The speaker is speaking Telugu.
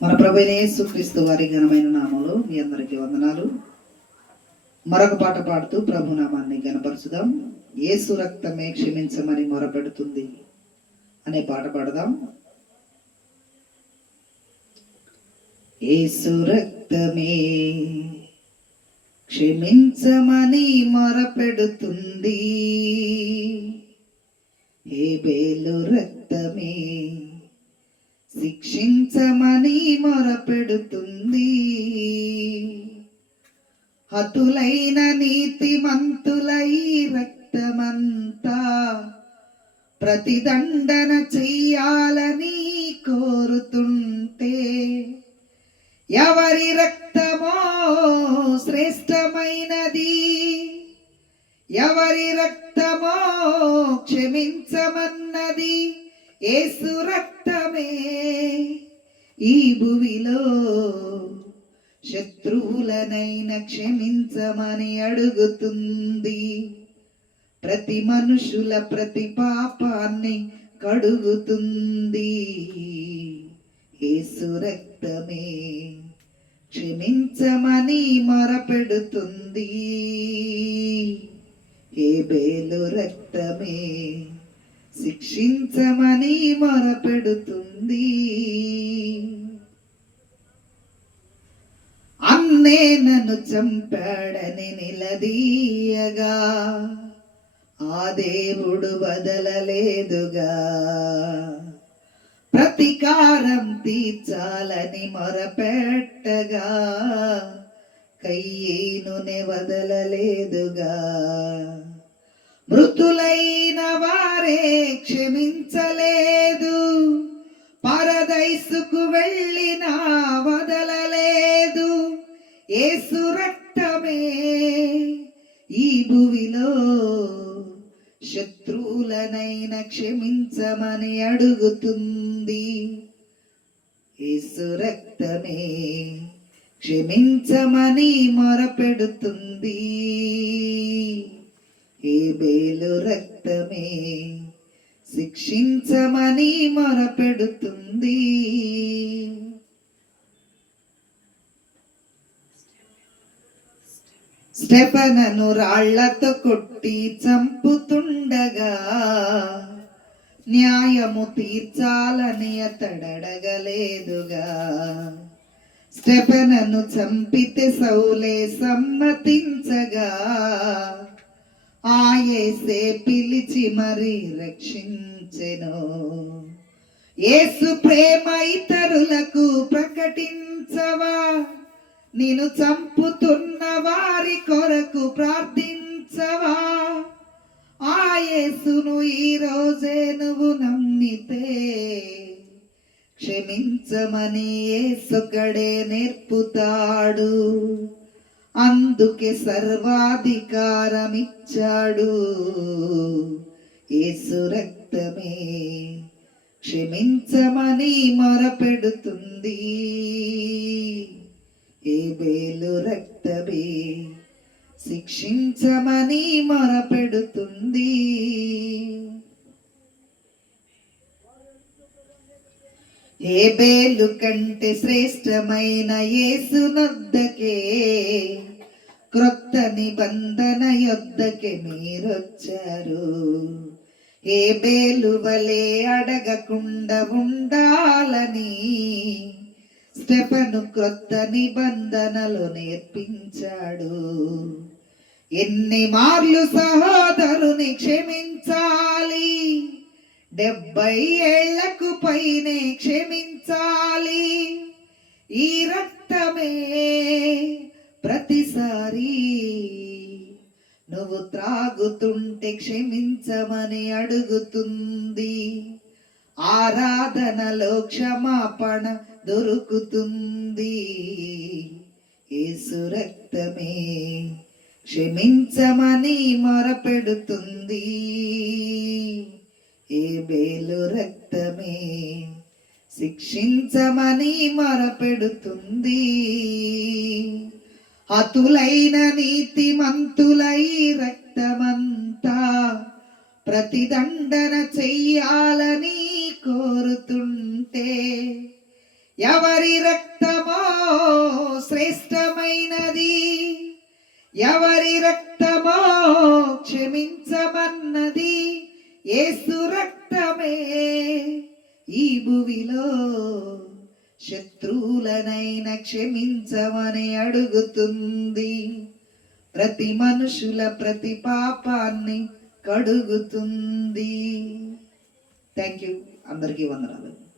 మన ప్రభువైన యేసుక్రీస్తు వారి ఘనమైన నామములో మీ అందరికీ వందనాలు. మరొక పాట పాడుతూ ప్రభు నామాన్ని గణపరచుదాం. యేసు రక్తమే క్షమించమని మొరపెడుతుంది అనే పాట పాడదాం. యేసు రక్తమే క్షమించమని మొరపెడుతుంది, హేబేలు రక్తమే శిక్షించమని మొరపెడుతుంది. హతులైన నీతిమంతులై రక్తమంతా ప్రతిదండన చెయ్యాలని కోరుతుంటే, ఎవరి రక్తమో శ్రేష్టమైనది, ఎవరి రక్తమో క్షమించమన్నది, యేసు రక్తమే ఈ భువిలో శత్రువులనైనా క్షమించమని అడుగుతుంది. ప్రతి మనుషుల ప్రతి పాపాన్ని కడుగుతుంది. యేసు రక్తమే క్షమించమని మొరపెడుతుంది, హేబేలు రక్తమే శిక్షించమని మొరపెడుతుంది. అన్నే నన్ను చంపాడని నిలదీయగా ఆ దేవుడు వదలలేదుగా, ప్రతీకారం తీర్చాలని మొరపెట్టగా కయ్యేనునే వదలలేదుగా. మృతులైన వారే క్షమించలేదు, పరదైసుకు వెళ్ళినా వదలలేదు. యేసు రక్తమే ఈ భువిలో శత్రువులనైనా క్షమించమని అడుగుతుంది. యేసు రక్తమే క్షమించమని మొరపెడుతుంది, హేబేలు రక్తమే శిక్షించమని మొరపెడుతుంది. స్టెఫనను రాళ్లతో కొట్టి చంపుతుండగా న్యాయము తీర్చాలని అతడగలేదుగా. స్టెఫనను చంపితే సౌలే సమ్మతించగా ఆ యేసే పిలిచి మరి రక్షించెను. యేసు ప్రేమ ఇతరులకు ప్రకటించవా, నిన్ను చంపుతున్న వారి కొరకు ప్రార్థించవా. ఆ యేసును ఈ రోజే నువ్వు నమ్మితే క్షమించమని యేసొక్కడే నేర్పుతాడు. అందుకే సర్వాధికారం ఇచ్చాడు. యేసు రక్తమే క్షమించమని మొరపెడుతుంది, హేబేలు రక్తమే శిక్షించమని మొరపెడుతుంది. హేబేలు కంటే శ్రేష్టమైన యేసునొద్దకే, క్రొత్త నిబంధన యొద్దకే మీరొచ్చారు. హేబేలు వలె అడగకుండా ఉండాలని స్టెఫను క్రొత్త నిబంధనలు నేర్పించాడు. ఎన్ని మార్లు సహోదరుని క్షమించాలి, 70 ఏళ్లకు పైనే క్షమించాలి. ఈ రక్తమే ప్రతిసారి నువ్వు త్రాగుతుంటే క్షమించమని అడుగుతుంది. ఆరాధనలో క్షమాపణ దొరుకుతుంది. యేసు రక్తమే క్షమించమని మొరపెడుతుంది, హేబేలు రక్తమే శిక్షించమని మొరపెడుతుంది. హతులైన నీతిమంతులై రక్తమంతా ప్రతిదండన చెయ్యాలని కోరుతుంటే, ఎవరి రక్తమో శ్రేష్టమైనది, ఎవరి రక్తమో క్షమించమన్నది, యేసు రక్తమే ఈ భువిలో శత్రువులనైన క్షమించమని అడుగుతుంది. ప్రతి మనుషుల ప్రతి పాపాన్ని కడుగుతుంది. Thank you. అందరికీ వందనాలు.